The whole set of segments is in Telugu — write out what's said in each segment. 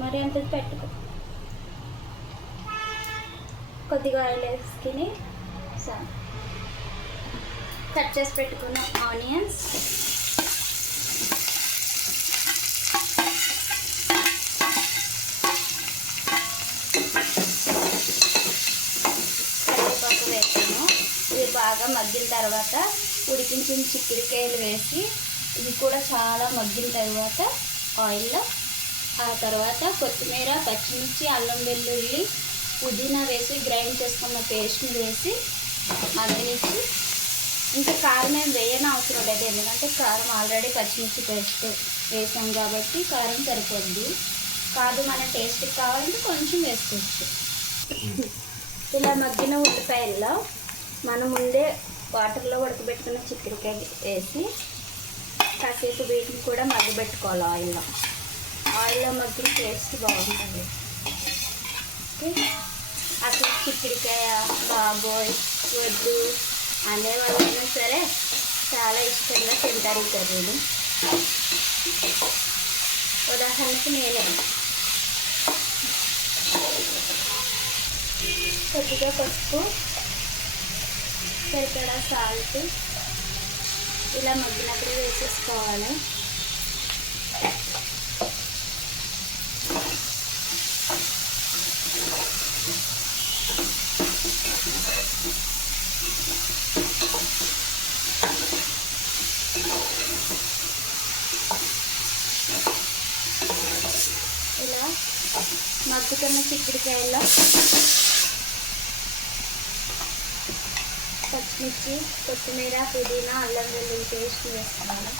మరి అంత పెట్టుకో. కొద్దిగా ఆయిల్ వేసుకుని కట్ చేసి పెట్టుకున్న ఆనియన్స్. కరివేపాకు వేసాము ఇది బాగా మగ్గిన తర్వాత ఉడికించిన చిక్కుడుకాయలు వేసి ఇది కూడా చాలా మగ్గిన తర్వాత ఆయిల్లో ఆ తర్వాత కొత్తిమీర పచ్చిమిర్చి అల్లం వెల్లుల్లి పుదీనా వేసి గ్రైండ్ చేసుకున్న పేస్ట్ని వేసి మగ్గనిచ్చి ఇంకా కారం ఏం వేయని అవసరం లేదు ఎందుకంటే కారం ఆల్రెడీ పచ్చిమిర్చి పేస్ట్ వేసాం కాబట్టి కారం సరిపోద్ది. కాదు మన టేస్ట్కి కావాలంటే కొంచెం వేసుకోవచ్చు. ఇలా మగ్గిన ఉల్లిపాయల్లో మనం ముందే వాటర్లో ఉడకబెట్టుకున్న చిక్కుడుకాయ వేసి కాసేపు వీటిని కూడా మగ్గబెట్టుకోవాలి ఆయిల్లో. ఆయిల్లో మగ్గిన టేస్ట్ బాగుంటుంది. అక్కడ అసలు చిక్కుడుకాయ బాబోయ్ వద్దు. అనే వాళ్ళైనా సరే చాలా ఇష్టంగా తింటారు ఈ కర్రీని ఉదాహరణకి నేనే. కొద్దిగా పసుపు సరిపడా సాల్ట్ ఇలా మగ్గినప్పుడు వేసేసుకోవాలి. ఇలా మగ్గుతున్న చిక్కుడుకాయల్లో పచ్చిమిర్చి కొత్తిమీర పుదీనా అల్లం వెల్లుల్లి పేస్ట్ వేస్తున్నాను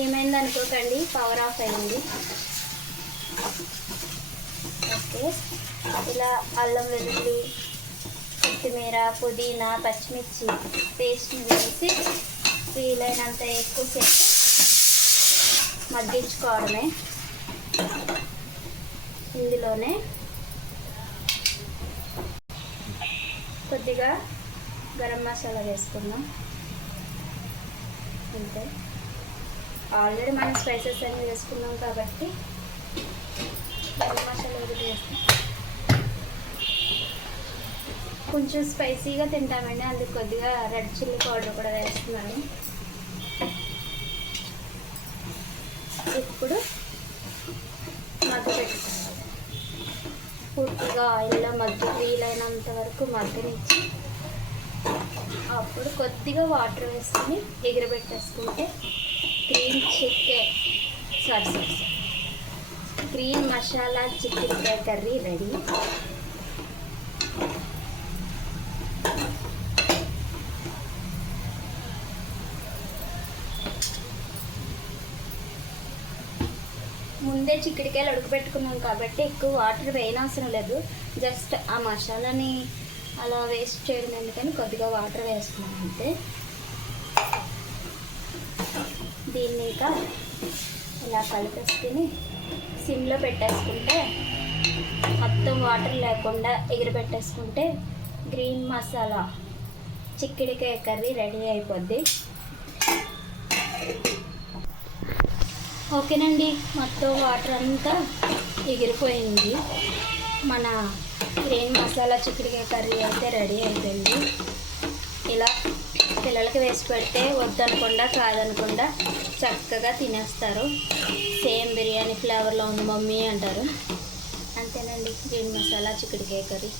ఏమైంది అనుకోకండి పవర్ ఆఫ్ అయింది. ఓకే ఇలా అల్లం వెల్లుల్లి కొత్తిమీర పుదీనా పచ్చిమిర్చి పేస్ట్ని వేసి వీలైనంత ఎక్కువసేపు మగ్గించుకోవడమే. ఇందులోనే కొద్దిగా గరం మసాలా వేసుకుందాం. అంతే. ఆల్రెడీ మనం స్పైసెస్ అన్నీ వేసుకున్నాం కాబట్టి గరం మసాలా ఒకటి వేస్తాం కొంచెం స్పైసీగా తింటామండి. అందుకు కొద్దిగా రెడ్ చిల్లీ పౌడర్ కూడా వేస్తున్నాను. ఇప్పుడు మగ్గ పెట్టుకోవాలి పూర్తిగా ఆయిల్లో మగ్గి వీలైనంత వరకు మగ్గనిచ్చి అప్పుడు కొద్దిగా వాటర్ వేసుకుని ఎగిరబెట్టేసుకుంటే green చిక్కే sorry. Green masala chicken curry ready. ముందే చిక్కుడుకాయలు ఉడకబెట్టుకున్నాం కాబట్టి ఎక్కువ వాటర్ వేయనవసరం లేదు. జస్ట్ ఆ మసాలాని అలా వేస్ట్ చేయడం ఎందుకని కొద్దిగా వాటర్ వేస్తున్నాం అంతే. దీన్ని ఇంకా ఇలా కలిపేసుకుని సిమ్లో పెట్టేసుకుంటే మొత్తం వాటర్ లేకుండా ఎగిరిపెట్టేసుకుంటే గ్రీన్ మసాలా చిక్కుడుకాయ కర్రీ రెడీ అయిపోద్ది. ఓకేనండి మొత్తం వాటర్ అంతా ఎగిరిపోయింది. మన గ్రీన్ మసాలా చిక్కుడుకాయ కర్రీ అయితే రెడీ అయిపోయింది. ఇలా పిల్లలకి వేసి పెడితే వద్దనకుండా కాదనకుండా చక్కగా తినేస్తారు. సేమ్ బిర్యానీ ఫ్లేవర్లో ఉంది మమ్మీ అంటారు. అంతేనండి గ్రీన్ మసాలా చిక్కుడుకాయ కర్రీ.